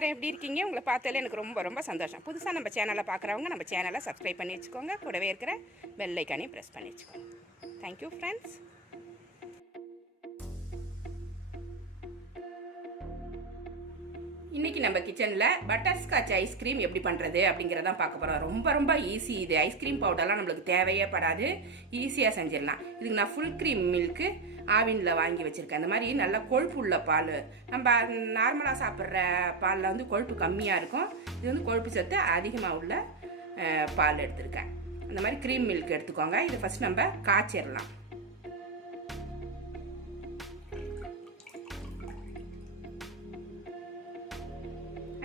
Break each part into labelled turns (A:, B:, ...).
A: எல்லாரும் எப்படி இருக்கீங்க? உங்களை பார்த்தாலே எனக்கு ரொம்ப ரொம்ப சந்தோஷம். புதுசாக நம்ம சேனலை பார்க்குறவங்க நம்ம சேனலை சப்ஸ்கிரைப் பண்ணி வச்சுக்கோங்க. கூடவே இருக்கிற பெல்லைக்கானையும் ப்ரெஸ் பண்ணி வச்சுக்கோங்க. தேங்க்யூ ஃப்ரெண்ட்ஸ் இன்றைக்கி நம்ம கிச்சனில் பட்டர்ஸ்காட்ச் ஐஸ்கிரீம் எப்படி பண்ணுறது அப்படிங்கிறதான் பார்க்க போகிறோம் ரொம்ப ரொம்ப ஈஸி இது. ஐஸ்கிரீம் பவுடர்லாம் நம்மளுக்கு தேவையே படாது. ஈஸியாக செஞ்சிடலாம். இதுக்கு நான் ஃபுல் க்ரீம் மில்க்கு ஆவினில் வாங்கி வச்சுருக்கேன். அந்த மாதிரி நல்லா கொழுப்பு உள்ள பால். நம்ம நார்மலாக சாப்பிட்ற பாலில் வந்து கொழுப்பு கம்மியாக இருக்கும். இது வந்து கொழுப்பு சத்து அதிகமாக உள்ள பால் எடுத்திருக்கேன். அந்த மாதிரி க்ரீம் மில்க் எடுத்துக்கோங்க. இதை ஃபஸ்ட் நம்ம காய்ச்சிடலாம்.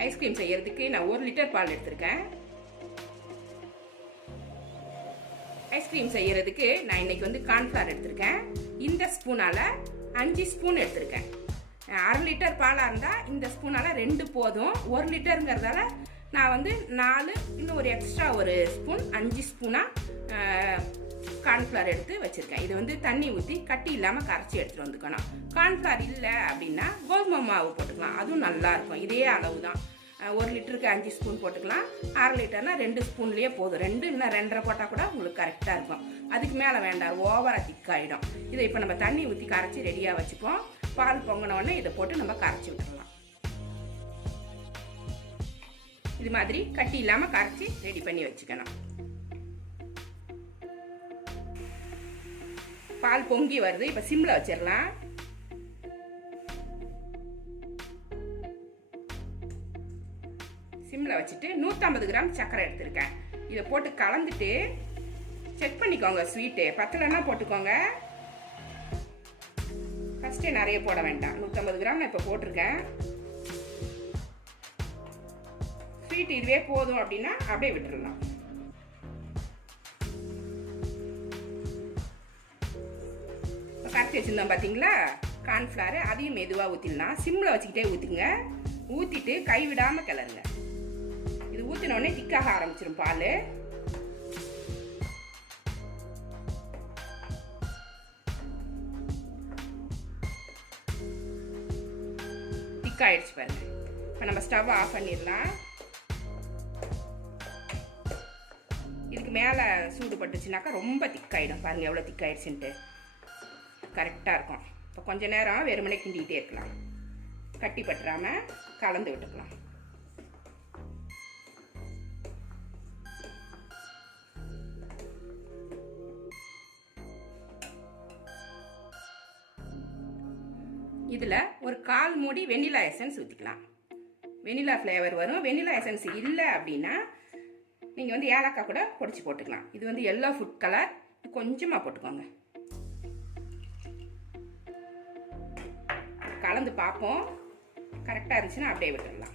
A: ஐஸ்கிரீம் செய்யறதுக்கு நான் ஒரு லிட்டர் பால் எடுத்திருக்கேன். ஐஸ்கிரீம் செய்யறதுக்கு நான் இன்னைக்கு வந்து கார்ன்ஃப்ளவர் எடுத்திருக்கேன். இந்த ஸ்பூனால அஞ்சு ஸ்பூன் எடுத்திருக்கேன். அரை லிட்டர் பாலாக இருந்தால் இந்த ஸ்பூனால ரெண்டு போதும். ஒரு லிட்டருங்கிறதால நான் வந்து நாலு இன்னும் ஒரு எக்ஸ்ட்ரா ஒரு ஸ்பூன் அஞ்சு ஸ்பூனாக கார்ன்ஃப்ளவர் எடுத்து வச்சுருக்கேன். இது வந்து தண்ணி ஊற்றி கட்டி இல்லாமல் கரைச்சி எடுத்துகிட்டு வந்துக்கணும். கார்ன்ஃப்ளவர் இல்லை அப்படின்னா கோதுமை மாவு போட்டுக்கலாம். அதுவும் நல்லாயிருக்கும் இதே அளவு தான் ஒரு லிட்டருக்கு அஞ்சு ஸ்பூன் போட்டுக்கலாம். அரை லிட்டர்னால் ரெண்டு ஸ்பூன்லேயே போதும். ரெண்டு இன்னும் ரெண்டரை போட்டால் கூட உங்களுக்கு கரெக்டாக இருக்கும். அதுக்கு மேலே வேண்டாம் ஓவராக திக்காயிடும். இதை இப்போ நம்ம தண்ணி ஊற்றி கரைச்சி ரெடியாக வச்சுப்போம். பால் பொங்கினோடனே இதை போட்டு நம்ம கரைச்சி விட்டுறலாம். இது மாதிரி கட்டி இல்லாமல் கரைச்சி ரெடி பண்ணி வச்சுக்கணும். பால் பொங்கி வருது. இப்போ சிம்மில் வச்சிடலாம். சிம்மில் வச்சுட்டு நூற்றம்பது கிராம் சர்க்கரை எடுத்திருக்கேன். இதை போட்டு கலந்துட்டு செக் பண்ணிக்கோங்க ஸ்வீட்டு பத்தலைன்னா போட்டுக்கோங்க. ஃபஸ்ட்டு நிறைய போட வேண்டாம். நூற்றம்பது கிராம் நான் இப்போ போட்டிருக்கேன். ஸ்வீட் இதுவே போதும் அப்படின்னா அப்படியே விட்டுறலாம். இப்போ கரைச்சி வச்சுருந்தோம் பார்த்தீங்களா கார்ன்ஃப்ளவர் அதையும் மெதுவாக ஊற்றிடலாம் சிம்மில் வச்சுக்கிட்டே ஊற்றுங்க ஊற்றிட்டு கைவிடாமல் கிளறுங்க. ஊற்றினோடனே திக்காக ஆரம்பிச்சிடும் பால் திக்காயிடுச்சு பாருங்க இப்போ நம்ம ஸ்டவ் ஆஃப் பண்ணிடலாம் இதுக்கு மேலே சூடு பட்டுச்சுனாக்கா ரொம்ப திக்காயிடும் பாருங்கள் எவ்வளோ திக்காயிடுச்சுன்ட்டு கரெக்டாக இருக்கும். இப்போ கொஞ்சம் நேரம் வெறுமனே கிண்டிகிட்டே இருக்கலாம். கட்டி பட்டுறாமல் கலந்து விட்டுக்கலாம். இதில் ஒரு கால் மூடி வெண்ணிலா எசன்ஸ் ஊற்றிக்கலாம் வெண்ணிலா ஃப்ளேவர் வரும். வெண்ணிலா எசன்ஸ் இல்லை அப்படின்னா நீங்கள் வந்து ஏலக்காய் கூட பொடிச்சு போட்டுக்கலாம். இது வந்து எல்லோ ஃபுட் கலர் கொஞ்சமாக போட்டுக்கோங்க. கலந்து பார்ப்போம். கரெக்டாக இருந்துச்சுன்னா அப்படியே விட்டுடலாம்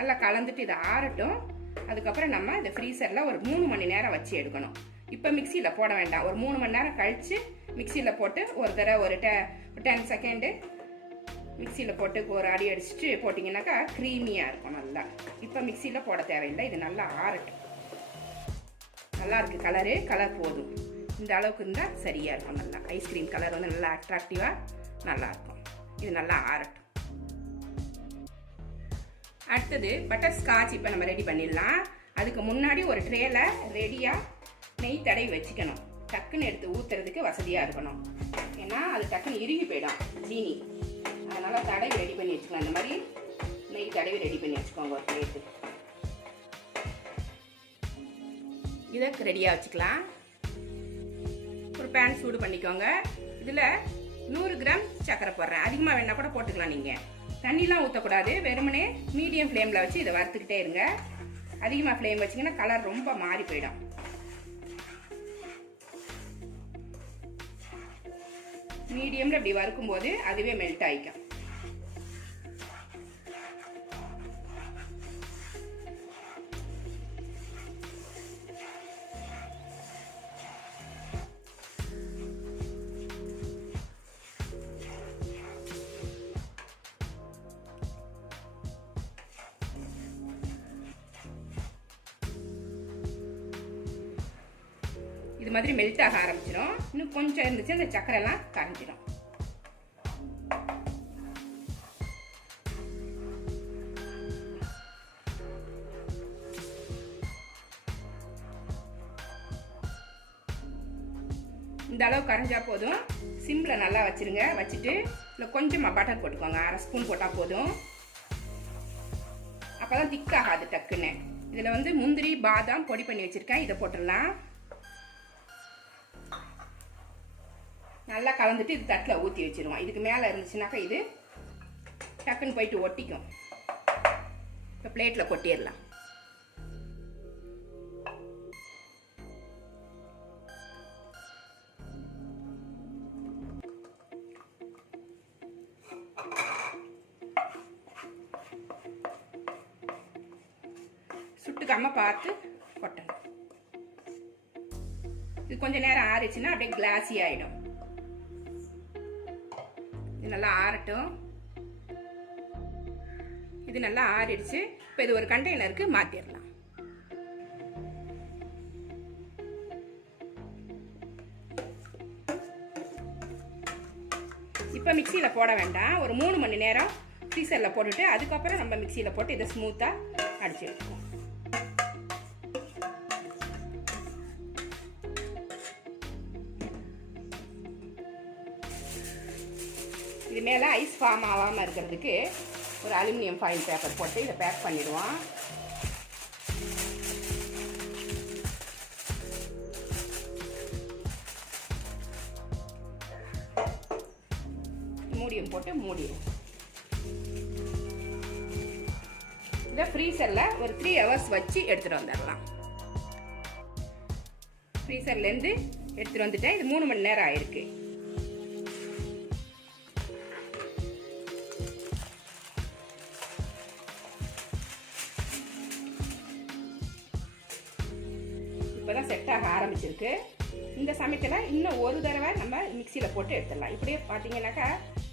A: நல்லா கலந்துட்டு இதை ஆறட்டும். அதுக்கப்புறம் நம்ம இந்த ஃப்ரீசரில் ஒரு மூணு மணி நேரம் வச்சு எடுக்கணும். இப்போ மிக்சியில் போட வேண்டாம். ஒரு மூணு மணி நேரம் கழித்து மிக்சியில் போட்டு ஒரு தடவை ஒரு டெ டென் செகண்டு மிக்சியில் போட்டு ஒரு அடி அடிச்சுட்டு போட்டிங்கனாக்கா க்ரீமியாக இருக்கும் நல்லா. இப்போ மிக்சியில் போட தேவையில்லை. இது நல்லா ஆறட்டும். நல்லாயிருக்கு கலரு கலர் போதும். இந்த அளவுக்கு இருந்தால் சரியாக இருக்கும் நல்லா. ஐஸ்கிரீம் கலர் வந்து நல்லா அட்ராக்டிவாக நல்லாயிருக்கும் இது நல்லா ஆறட்டும். அடுத்தது பட்டர் ஸ்காட்ச் இப்போ நம்ம ரெடி பண்ணிடலாம். அதுக்கு முன்னாடி ஒரு ட்ரேல ரெடியாக நெய் தடவி வச்சுக்கணும். டக்குன்னு எடுத்து ஊற்றுறதுக்கு வசதியாக இருக்கணும். ஏன்னா அது டக்குன்னு இறுகி போயிடும். ஜீனி அதனால் தடவி ரெடி பண்ணி வச்சுக்கலாம். இந்த மாதிரி நெய் தடவி ரெடி பண்ணி வச்சுக்கோங்க ஒரு பிளேட்டு இதை ரெடியாக வச்சுக்கலாம். ஒரு பேன் சூடு பண்ணிக்கோங்க. இதில் நூறு கிராம் சர்க்கரை போடுறேன். அதிகமாக வேணால் கூட போட்டுக்கலாம் நீங்கள் தண்ணிலாம் ஊற்றக்கூடாது வெறுமனே மீடியம் ஃப்ளேமில் வச்சு இதை வறுத்துக்கிட்டே இருங்க. அதிகமாக ஃப்ளேம் வச்சிங்கன்னா கலர் ரொம்ப மாறி போயிடும். மீடியமில் இப்படி வறுக்கும்போது அதுவே மெல்ட் ஆகிக்கும் இது மாதிரி மெல்ட் ஆக ஆரம்பிச்சிடும் இன்னும் கொஞ்சம் இருந்துச்சு அந்த சக்கரைலாம் கரைஞ்சிடும் இந்த அளவு கரைஞ்சா போதும். சிம்மில் நல்லா வச்சுருங்க. வச்சுட்டு இல்லை கொஞ்சமாக பட்டர் போட்டுக்கோங்க. அரை ஸ்பூன் போட்டால் போதும். அப்போ தான் திக்காகாது டக்குன்னு. இதில் வந்து முந்திரி பாதாம் பொடி பண்ணி வச்சுருக்கேன். இதை போட்டுடலாம். நல்லா கலந்துட்டு இது தட்டில் ஊற்றி வச்சிருவோம். இதுக்கு மேலே இருந்துச்சுனாக்கா இது டக்குன்னு போயிட்டு ஒட்டிக்கும். இப்போ பிளேட்டில் கொட்டிடலாம். சுட்டுக்காமல் பார்த்து கொட்டணும். இது கொஞ்சம் நேரம் ஆறிச்சுன்னா அப்படியே கிளாஸி ஆகிடும் இது நல்லா ஆறட்டும். இது நல்லா ஆறிடுச்சு. இப்போ இது ஒரு கண்டெய்னருக்கு மாற்றிடலாம் இப்போ மிக்சியில் போட வேண்டாம். ஒரு மூணு மணி நேரம் ஃப்ரீசரில் போட்டுட்டு அதுக்கப்புறம் நம்ம மிக்சியில் போட்டு இதை ஸ்மூத்தாக அடிச்சு எடுத்துக்குவோம் இது மேலே ஐஸ் ஃபார்ம் ஆகாமல் இருக்கிறதுக்கு ஒரு அலுமினியம் ஃபாயில் பேப்பர் போட்டு இதை பேக் பண்ணிடுவோம். மூடியும் போட்டு மூடிடும் இதை ஃப்ரீசரில் ஒரு த்ரீ ஹவர்ஸ் வச்சு எடுத்துகிட்டு வந்துடலாம். ஃப்ரீசர்லேருந்து எடுத்துகிட்டு வந்துட்டேன். இது மூணு மணி நேரம் ஆயிருக்கு. இப்போ தான் செட் ஆக ஆரம்பிச்சிருக்கு. இந்த சமயத்தில் இன்னும் ஒரு தடவை நம்ம மிக்சியில் போட்டு எடுத்துடலாம். இப்படியே பார்த்தீங்கன்னாக்கா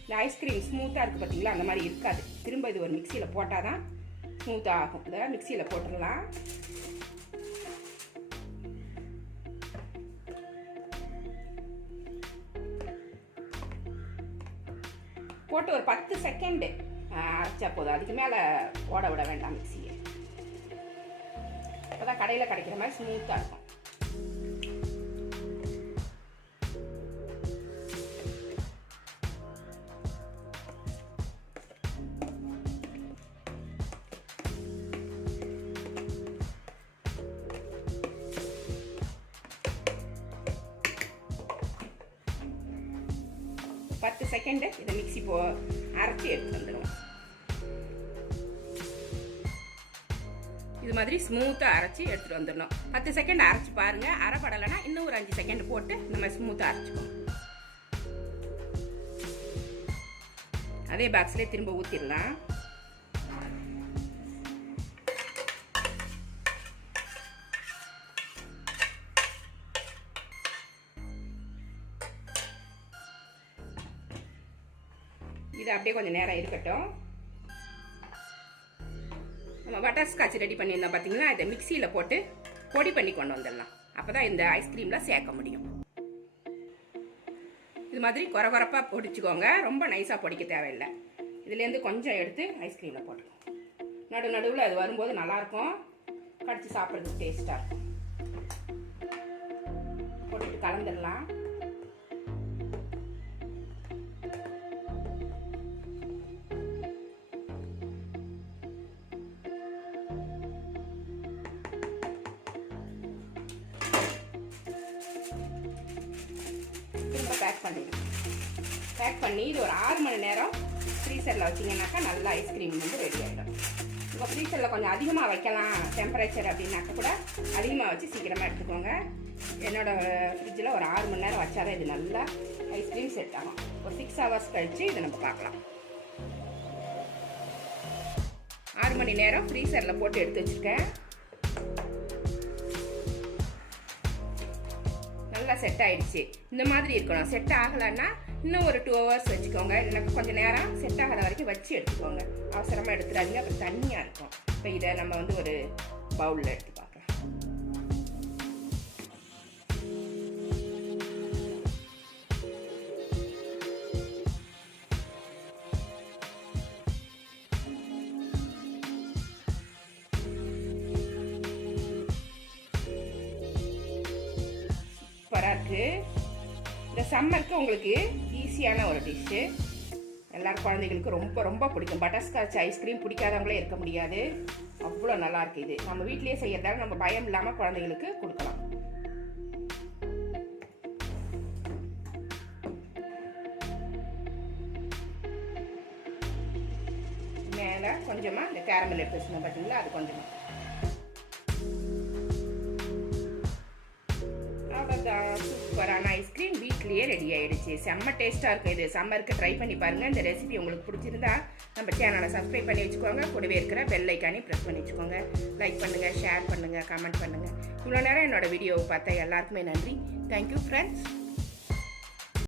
A: இந்த ஐஸ்கிரீம் ஸ்மூத்தாக இருக்குது பார்த்தீங்களா? அந்த மாதிரி இருக்காது. திரும்ப இது ஒரு மிக்சியில் போட்டால் தான் ஸ்மூத்தாக ஆகும். இதை மிக்சியில் போட்டுடலாம். போட்டு ஒரு பத்து செகண்டு அரைச்சா போதும். அதுக்கு மேலே ஓட விட வேண்டாம் மிக்சியை அப்போதான் கடையில் கிடைக்கிற மாதிரி ஸ்மூத்தாக இருக்கும். பத்து செகண்டு இதை மிக்சி போ அரைச்சி எடுத்து வந்துடுவோம். இது மாதிரி ஸ்மூத்தாக அரைச்சி எடுத்துகிட்டு வந்துடணும். பத்து செகண்ட் அரைச்சி பாருங்கள் அரைப்படலைன்னா இன்னும் ஒரு அஞ்சு செகண்ட் போட்டு நம்ம ஸ்மூத்தாக அரைச்சிக்கோம் அதே பாக்ஸ்லேயே திரும்ப ஊற்றிடலாம் இது அப்படியே கொஞ்சம் நேரம் இருக்கட்டும். நம்ம பட்டர்ஸ்காட்ச் ரெடி பண்ணியிருந்தோம் பார்த்தீங்களா இதை மிக்சியில் போட்டு பொடி பண்ணி கொண்டு வந்துடலாம். அப்போ தான் இந்த ஐஸ்கிரீமில் சேர்க்க முடியும். இது மாதிரி குறை குறப்பாக பொடிச்சுக்கோங்க. ரொம்ப நைஸாக பொடிக்க தேவையில்லை. இதுலேருந்து கொஞ்சம் எடுத்து ஐஸ்கிரீமில் போட்டுக்கோங்க. நடு நடுவில் அது வரும்போது நல்லாயிருக்கும். கடிச்சு சாப்பிட்றதுக்கு டேஸ்ட்டாக இருக்கும். போட்டுட்டு கலந்துடலாம். பண்ணிடுங்க பேக் பண்ணி இது ஒரு ஆறு மணி நேரம் ஃப்ரீசரில் வச்சிங்கனாக்கா நல்லா ஐஸ்கிரீம் வந்து ரெடி ஆகிடும் உங்கள் ஃப்ரீசரில் கொஞ்சம் அதிகமாக வைக்கலாம் டெம்பரேச்சர் அப்படின்னாக்கா கூட அதிகமாக வச்சு சீக்கிரமாக எடுத்துக்கோங்க. என்னோட ஃப்ரிட்ஜில் ஒரு ஆறு மணி நேரம் வச்சாதான் இது நல்லா ஐஸ்கிரீம் செட் ஆகும். ஒரு சிக்ஸ் ஹவர்ஸ் கழித்து இதை நம்ம பார்க்கலாம். ஆறு மணி நேரம் ஃப்ரீசரில் போட்டு எடுத்து வச்சுருக்கேன். நல்லா செட் ஆயிடுச்சு. இந்த மாதிரி இருக்கணும். செட் ஆகலைன்னா இன்னும் ஒரு டூ ஹவர்ஸ் வச்சுக்கோங்க. இல்லைனா கொஞ்சம் நேரம் செட் ஆகிற வரைக்கும் வச்சு எடுத்துக்கோங்க. அவசரமாக எடுத்துடாதீங்க. அப்புறம் தண்ணியாக இருக்கும். இப்போ இதை நம்ம வந்து ஒரு பவுலில் எடுத்துக்கோங்க இருக்கு இந்த சம்மருக்கு உங்களுக்கு ஈஸியான ஒரு டிஷ்ஷு எல்லோரும் குழந்தைகளுக்கு ரொம்ப ரொம்ப பிடிக்கும். பட்டர்ஸ்காட்ச் ஐஸ்கிரீம் பிடிக்காதவங்களே இருக்க முடியாது. அவ்வளோ நல்லாயிருக்கு இது. நம்ம வீட்லயே செய்கிறதால நம்ம பயம் இல்லாமல் குழந்தைகளுக்கு கொடுக்கலாம். மேலே கொஞ்சமாக இந்த கேரமல் எடுத்து வச்சுருந்தோம் பார்த்தீங்களா அது கொஞ்சமாக அவ்வளோதான் சூப்பரான ஐஸ்கிரீம் வீட்லேயே ரெடி ஆகிடுச்சு செம்ம டேஸ்ட்டாக இருக்கும் இது. சம்மருக்கு ட்ரை பண்ணி பாருங்கள் இந்த ரெசிபி உங்களுக்கு பிடிச்சிருந்தா நம்ம சேனலை சப்ஸ்கிரைப் பண்ணி வச்சுக்கோங்க. கூடவே இருக்கிற பெல் ஐக்கானே ப்ரெஸ் பண்ணி வச்சுக்கோங்க. லைக் பண்ணுங்கள் ஷேர் பண்ணுங்கள் கமெண்ட் பண்ணுங்கள் இவ்வளோ நேரம் என்னோட வீடியோவை பார்த்தா எல்லாருக்குமே நன்றி. Thank you friends